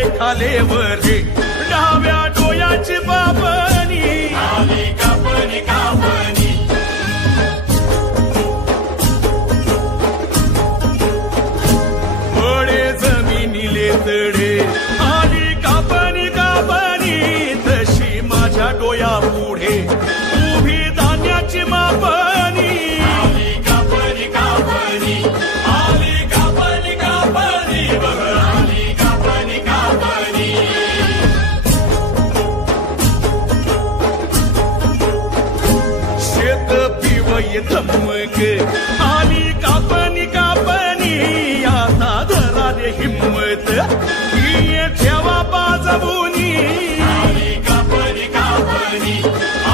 लागले खालेवर डाव्या डोळ्याची बाबनी आली कापणी कापणी बळे जमिनीले तडे आली कापणी कापणी तशी माझ्या डोया पुढे उभी धान्याची मापणी आली कापणी कापणी आली कापणी कापणी बघ आली कापणी कापणी शेत पिवय धमक आली कापणी कापणी आता धरा रे हिम्मत ही ठेवा बाजवूनी आली कापणी कापणी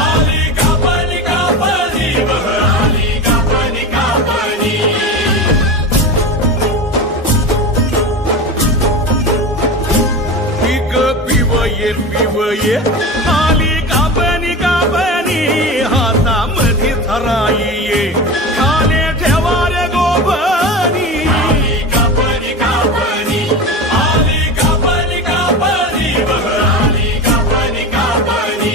आली कापणी कापणी बघ आली कापणी कापणी पिक पिवये पिवये आली कापणी कापणी हातामध्ये धराईये खाले ठेवा रे गोबनी आली कापणी कापणी आली कापणी कापणी बघ आली कापणी कापणी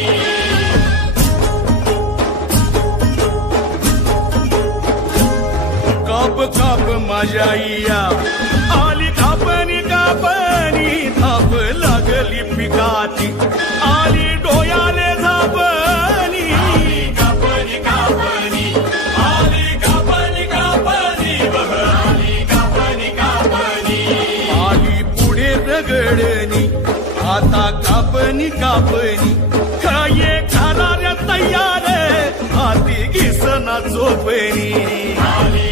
काप काप माझ्या या आली कापणी कापणी थाप लागली पिकाची आली डोयाले झापणी आली कापणी कापणी आली कापणी कापणी बघ आली कापणी कापणी आली पुढे रगडणी आता कापणी कापणी खाये खाणाऱ्या तयार हाती घिसना चोपणी आली